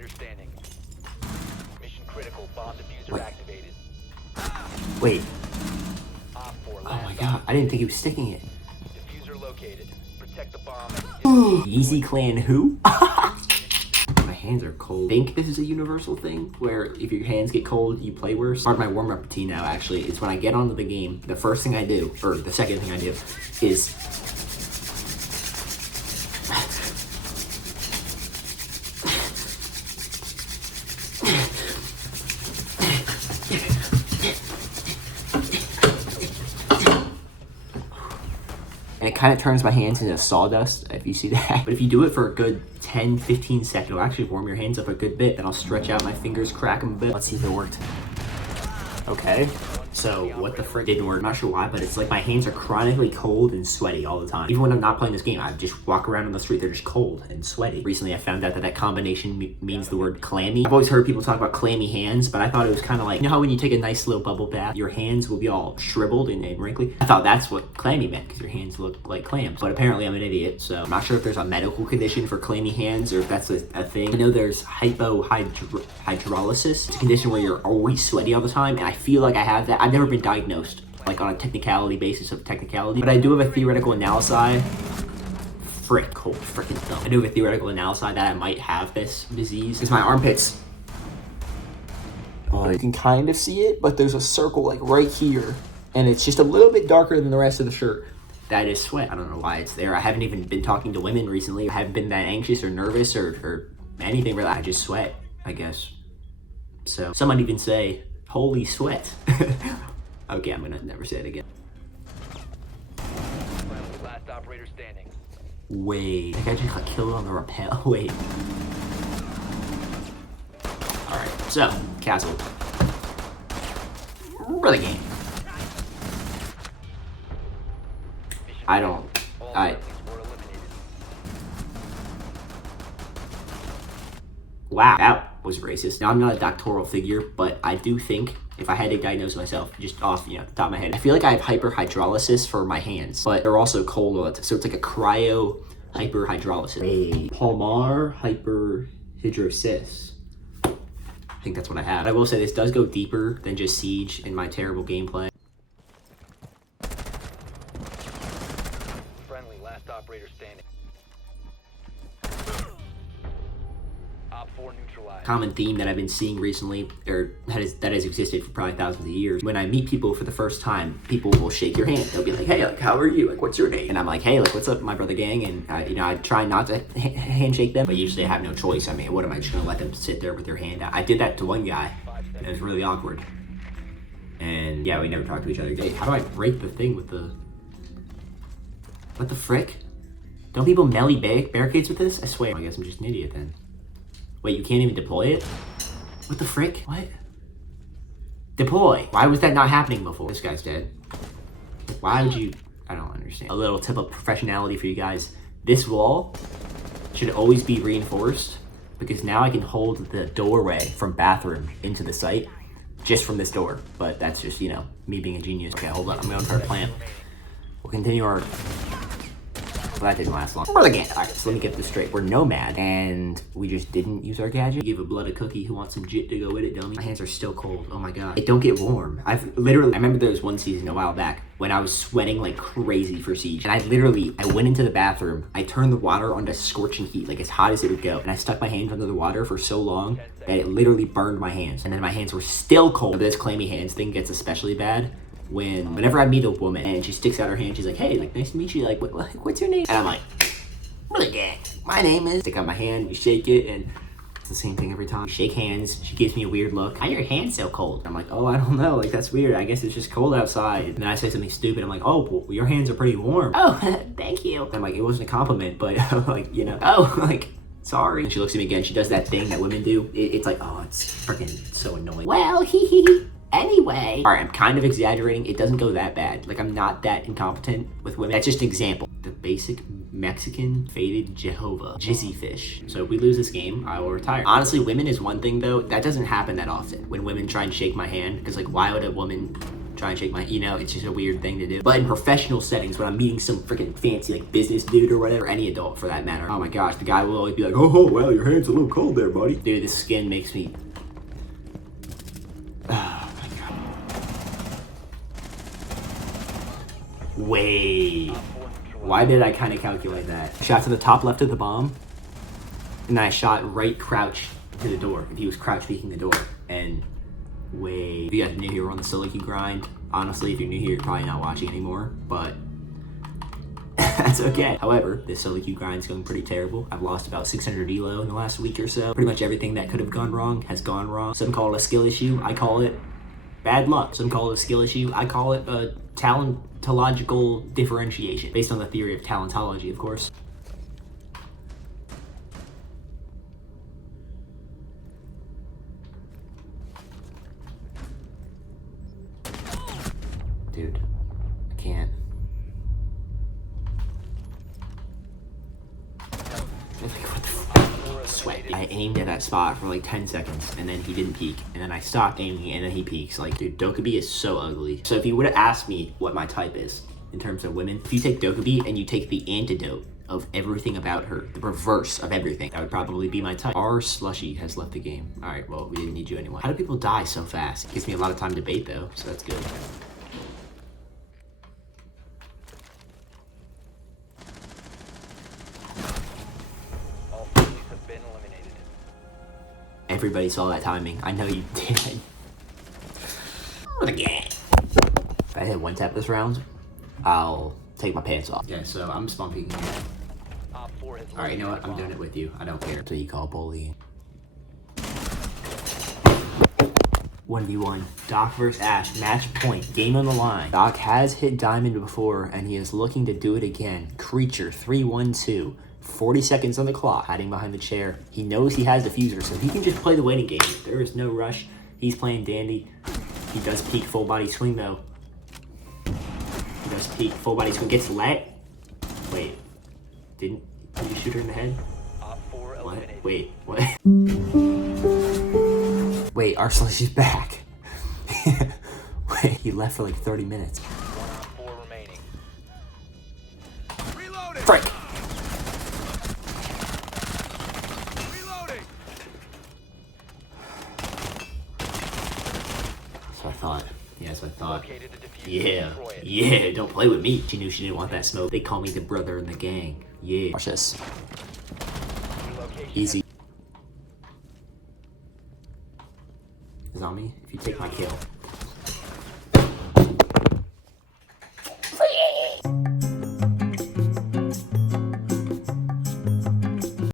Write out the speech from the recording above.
operator standing. Mission critical. Bomb diffuser activated. Wait. Op 4 Oh my god, I didn't think he was sticking it. Diffuser located. Protect the bomb. Easy clan who? My hands are cold. I think this is a universal thing where if your hands get cold, you play worse. Part of my warm-up routine now, actually, is when I get onto the game, the first thing I do, or the second thing I do, is and it kind of turns my hands into sawdust, if you see that. But if you do it for a good 10-15 seconds, it'll actually warm your hands up a good bit. Then I'll stretch out my fingers, crack them a bit. Let's see if it worked. Okay, so what the frick didn't work? I'm not sure why, but it's like my hands are chronically cold and sweaty all the time. Even when I'm not playing this game, I just walk around on the street, they're just cold and sweaty. Recently, I found out that that combination means the word clammy. I've always heard people talk about clammy hands, but I thought it was kind of like, you know how when you take a nice little bubble bath, your hands will be all shriveled and wrinkly? I thought that's what clammy meant, because your hands look like clams. But apparently I'm an idiot, so I'm not sure if there's a medical condition for clammy hands or if that's a thing. I know there's hypohidrolysis. It's a condition where you're always sweaty all the time, and I feel like I have that. I've never been diagnosed, like on a technicality basis of technicality, but I do have a theoretical analysis. Freaking dumb. I do have a theoretical analysis that I might have this disease. It's my armpits. Oh, you can kind of see it, but there's a circle like right here, and it's just a little bit darker than the rest of the shirt. That is sweat. I don't know why it's there. I haven't even been talking to women recently. I haven't been that anxious or nervous or anything really. I just sweat, I guess. So some might even say, holy sweat. Okay, I'm gonna never say it again. Last operator standing. Wait, I just got killed on the rappel. Wait. Alright, so, castle. For the game. Wow, that was racist. Now, I'm not a doctoral figure, but I do think if I had to diagnose myself, just off, the top of my head, I feel like I have hyperhidrolysis for my hands, but they're also cold all the time. So it's like a cryo hyperhidrolysis. Wait, palmar hyperhidrosis. I think that's what I have. I will say this does go deeper than just Siege in my terrible gameplay. Friendly, last operator standing. Op 4 neutralized. Common theme that I've been seeing recently, or that has existed for probably thousands of years. When I meet people for the first time, people will shake your hand. They'll be like, hey, like, how are you? Like, what's your name? And I'm like, hey, like, what's up, my brother gang? And I try not to handshake them, but usually I have no choice. I mean, what am I just gonna let them sit there with their hand out? I did that to one guy, and it was really awkward. And yeah, we never talked to each other again. How do I break the thing with the... What the frick? Don't people melee barricades with this? I swear. I guess I'm just an idiot then. Wait, you can't even deploy it? What the frick? What? Deploy. Why was that not happening before? This guy's dead. Why would you... I don't understand. A little tip of professionality for you guys. This wall should always be reinforced because now I can hold the doorway from bathroom into the site just from this door. But that's just, me being a genius. Okay, hold on. I'm going for our plan. We'll continue our... Well, that didn't last long. We're the game. Alright, so let me get this straight. We're nomad, and we just didn't use our gadget. Give a blood a cookie who wants some jit to go with it, dummy. My hands are still cold. Oh my god. It don't get warm. I remember there was one season a while back when I was sweating like crazy for Siege. And I went into the bathroom, I turned the water onto scorching heat, like as hot as it would go. And I stuck my hands under the water for so long that it literally burned my hands. And then my hands were still cold. This clammy hands thing gets especially bad whenever I meet a woman and she sticks out her hand, she's like, hey, like, nice to meet you, like, what's your name? And I'm like, really gang, my name is, stick out my hand, you shake it, and it's the same thing every time. We shake hands, she gives me a weird look. Why are your hands so cold? I'm like, oh, I don't know, like, that's weird, I guess it's just cold outside. And then I say something stupid, I'm like, oh, well, your hands are pretty warm. Oh, thank you. And I'm like, it wasn't a compliment, but like, oh, like, sorry. And she looks at me again, she does that thing that women do. It's like, oh, it's freaking so annoying. Well, hee. Anyway. All right, I'm kind of exaggerating. It doesn't go that bad. Like, I'm not that incompetent with women. That's just an example. The basic Mexican faded Jehovah. Jizzy fish. So if we lose this game, I will retire. Honestly, women is one thing, though. That doesn't happen that often when women try and shake my hand. Because, like, why would a woman try and shake my, it's just a weird thing to do. But in professional settings, when I'm meeting some freaking fancy like business dude or whatever, any adult for that matter, oh my gosh, the guy will always be like, oh, well, your hand's a little cold there, buddy. Dude, this skin makes me, oh my god. Wait, why did I kind of calculate that? Shot to the top left of the bomb, and then I shot right crouch to the door. If he was crouch peeking the door, and wait, if you guys knew you were on the solo queue grind, honestly, if you're new here, you're probably not watching anymore, but that's okay. However, this solo queue grind is going pretty terrible. I've lost about 600 elo in the last week or so. Pretty much everything that could have gone wrong has gone wrong. Some call it a skill issue. I call it bad luck. Some call it a skill issue. I call it a talentological differentiation, based on the theory of talentology, of course. Dude, I can't. What the fuck? Sweat. I aimed at that spot for like 10 seconds, and then he didn't peek, and then I stopped aiming, and then he peeks. Like, dude, Dokkaebi is so ugly. So if you would have asked me what my type is in terms of women, if you take Dokkaebi and you take the antidote of everything about her, the reverse of everything, that would probably be my type. Our Slushy has left the game. All right, well, we didn't need you anyway. How do people die so fast? It gives me a lot of time to bait though, so that's good. Everybody saw that timing. I know you did. Again. If I hit one tap this round, I'll take my pants off. Yeah, so I'm spawn peeking again. Alright, you know what? I'm doing it with you. I don't care. That's what you call bullying. 1v1. Doc versus Ash. Match point. Game on the line. Doc has hit diamond before, and he is looking to do it again. Creature 3-1-2. 40 seconds on the clock, hiding behind the chair. He knows he has diffuser, so he can just play the waiting game. There is no rush. He's playing dandy. He does peek full body swing though. He does peek full body swing. Gets let. Wait. Did you shoot her in the head? What? Wait, what? Wait, Arsenal, she's back. Wait, he left for like 30 minutes. Frick! So I thought. Yes, I thought. Yeah, don't play with me. She knew she didn't want that smoke. They call me the brother in the gang. Yeah. Watch this. Easy. Is on me. If you take my kill.